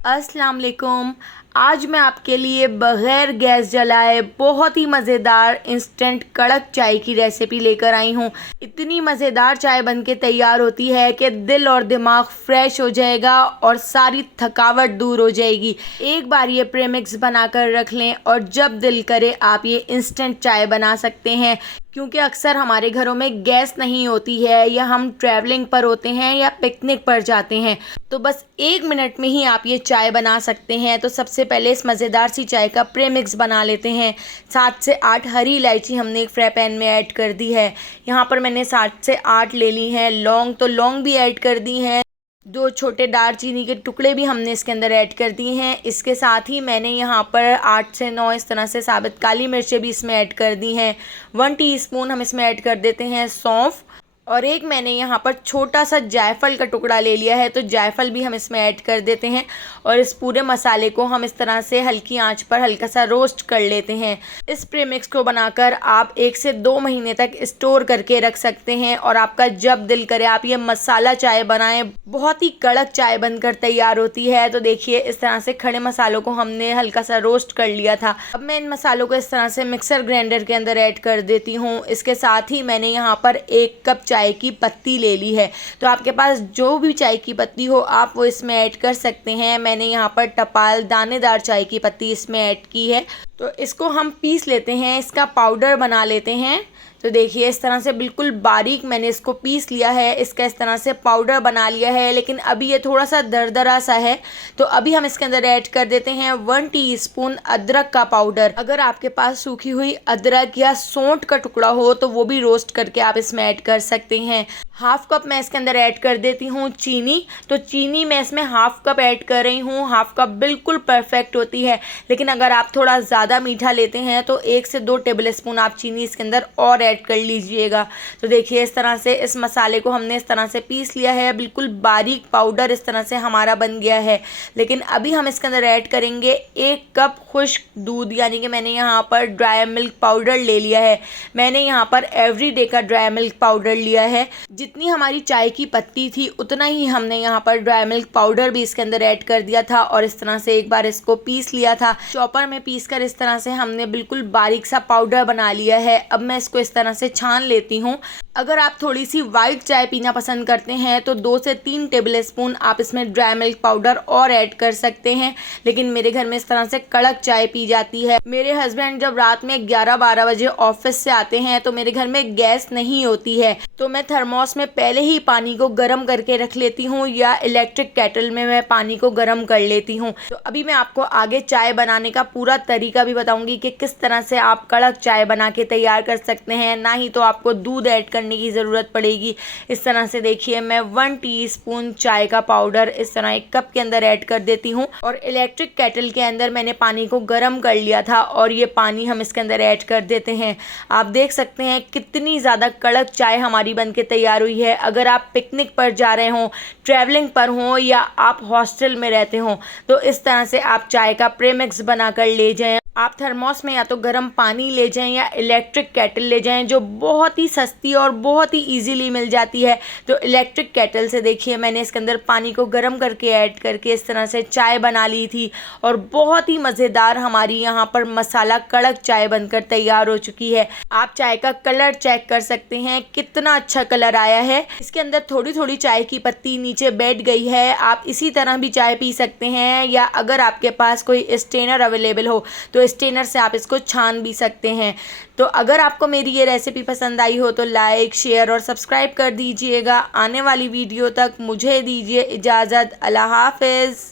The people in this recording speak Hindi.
अस्सलाम वालेकुम। आज मैं आपके लिए बग़ैर गैस जलाए बहुत ही मज़ेदार इंस्टेंट कड़क चाय की रेसिपी लेकर आई हूँ। इतनी मज़ेदार चाय बनके तैयार होती है कि दिल और दिमाग फ्रेश हो जाएगा और सारी थकावट दूर हो जाएगी। एक बार ये प्रेमिक्स बनाकर रख लें और जब दिल करे आप ये इंस्टेंट चाय बना सकते हैं, क्योंकि अक्सर हमारे घरों में गैस नहीं होती है या हम ट्रैवलिंग पर होते हैं या पिकनिक पर जाते हैं, तो बस 1 मिनट में ही आप ये चाय बना सकते हैं। तो सबसे पहले इस मज़ेदार सी चाय का प्रेमिक्स बना लेते हैं। 7 से 8 हरी इलायची हमने एक फ्राई पैन में ऐड कर दी है। यहाँ पर मैंने 7 से 8 ले ली हैं लौंग, तो लौंग भी ऐड कर दी हैं। 2 छोटे दालचीनी के टुकड़े भी हमने इसके अंदर ऐड कर दिए हैं। इसके साथ ही मैंने यहाँ पर 8 से 9 इस तरह से साबित काली मिर्चें भी इसमें ऐड कर दी हैं। 1 टीस्पून हम इसमें ऐड कर देते हैं सौंफ, और एक मैंने यहाँ पर छोटा सा जायफल का टुकड़ा ले लिया है, तो जायफल भी हम इसमें ऐड कर देते हैं। और इस पूरे मसाले को हम इस तरह से हल्की आंच पर हल्का सा रोस्ट कर लेते हैं। इस प्रीमिक्स को बनाकर आप 1 से 2 महीने तक स्टोर करके रख सकते हैं और आपका जब दिल करे आप ये मसाला चाय बनाएं, बहुत ही कड़क चाय बनकर तैयार होती है। तो देखिए इस तरह से खड़े मसालों को हमने हल्का सा रोस्ट कर लिया था। अब मैं इन मसालों को इस तरह से मिक्सर ग्राइंडर के अंदर ऐड कर देती हूँ। इसके साथ ही मैंने यहाँ पर 1 कप चाय की पत्ती ले ली है, तो आपके पास जो भी चाय की पत्ती हो आप वो इसमें ऐड कर सकते हैं। मैंने यहाँ पर टपाल दानेदार चाय की पत्ती इसमें ऐड की है, तो इसको हम पीस लेते हैं, इसका पाउडर बना लेते हैं। तो देखिए इस तरह से बिल्कुल बारीक मैंने इसको पीस लिया है, इसका इस तरह से पाउडर बना लिया है। लेकिन अभी ये थोड़ा सा दरदरा सा है, तो अभी हम इसके अंदर ऐड कर देते हैं 1 टीस्पून अदरक का पाउडर। अगर आपके पास सूखी हुई अदरक या सौंठ का टुकड़ा हो तो वो भी रोस्ट करके आप इसमें ऐड कर सकते हैं। हाफ कप मैं इसके अंदर ऐड कर देती हूँ चीनी, तो चीनी मैं इसमें हाफ कप ऐड कर रही हूँ। हाफ कप बिल्कुल परफेक्ट होती है, लेकिन अगर आप थोड़ा ज़्यादा मीठा लेते हैं तो 1 से 2 टेबल स्पून आप चीनी इसके अंदर और ऐड कर लीजिएगा। तो देखिए इस तरह से इस मसाले को हमने इस तरह से पीस लिया है, बिल्कुल बारीक पाउडर इस तरह से हमारा बन गया है। लेकिन अभी हम इसके अंदर ऐड करेंगे 1 कप खुश्क दूध, यानी कि मैंने यहाँ पर ड्राई मिल्क पाउडर ले लिया है। मैंने यहाँ पर एवरीडे का ड्राई मिल्क पाउडर लिया है। जितनी हमारी चाय की पत्ती थी उतना ही हमने यहाँ पर ड्राई मिल्क पाउडर भी इसके अंदर ऐड कर दिया था और इस तरह से एक बार इसको पीस लिया था। चॉपर में पीस कर इस तरह से हमने बिल्कुल बारीक सा पाउडर बना लिया है। अब मैं इसको इस तरह से छान लेती हूँ। अगर आप थोड़ी सी वाइट चाय पीना पसंद करते हैं तो 2 से 3 टेबल स्पून आप इसमें ड्राई मिल्क पाउडर और ऐड कर सकते हैं, लेकिन मेरे घर में इस तरह से कड़क चाय पी जाती है। मेरे हस्बैंड जब रात में 11-12 बजे ऑफिस से आते हैं तो मेरे घर में गैस नहीं होती है, तो मैं थर्मोस में पहले ही पानी को गर्म करके रख लेती हूँ या इलेक्ट्रिक केटल में मैं पानी को गर्म कर लेती हूँ। तो अभी मैं आपको आगे चाय बनाने का पूरा तरीका भी बताऊंगी कि किस तरह से आप कड़क चाय बना के तैयार कर सकते हैं, ना ही तो आपको दूध ऐड करने की ज़रूरत पड़ेगी। इस तरह से देखिए मैं 1 टीस्पून चाय का पाउडर इस तरह 1 कप के अंदर ऐड कर देती हूँ और इलेक्ट्रिक केटल के अंदर मैंने पानी को गर्म कर लिया था और ये पानी हम इसके अंदर ऐड कर देते हैं। आप देख सकते हैं कितनी ज़्यादा कड़क चाय हमारी बनके तैयार हुई है। अगर आप पिकनिक पर जा रहे हों, ट्रैवलिंग पर हों या आप हॉस्टल में रहते हों, तो इस तरह से आप चाय का प्रेमिक्स बनाकर ले जाएं। आप थर्मोस में या तो गर्म पानी ले जाएं या इलेक्ट्रिक केटल ले जाएं, जो बहुत ही सस्ती और बहुत ही इजीली मिल जाती है। तो इलेक्ट्रिक केटल से देखिए मैंने इसके अंदर पानी को गर्म करके ऐड करके इस तरह से चाय बना ली थी और बहुत ही मज़ेदार हमारी यहाँ पर मसाला कड़क चाय बनकर तैयार हो चुकी है। आप चाय का कलर चेक कर सकते हैं, कितना अच्छा कलर आया है। इसके अंदर थोड़ी थोड़ी चाय की पत्ती नीचे बैठ गई है। आप इसी तरह भी चाय पी सकते हैं, या अगर आपके पास कोई स्ट्रेनर अवेलेबल हो तो स्ट्रेनर से आप इसको छान भी सकते हैं। तो अगर आपको मेरी ये रेसिपी पसंद आई हो तो लाइक, शेयर और सब्सक्राइब कर दीजिएगा। आने वाली वीडियो तक मुझे दीजिए इजाज़त। अल्लाह हाफ़िज़।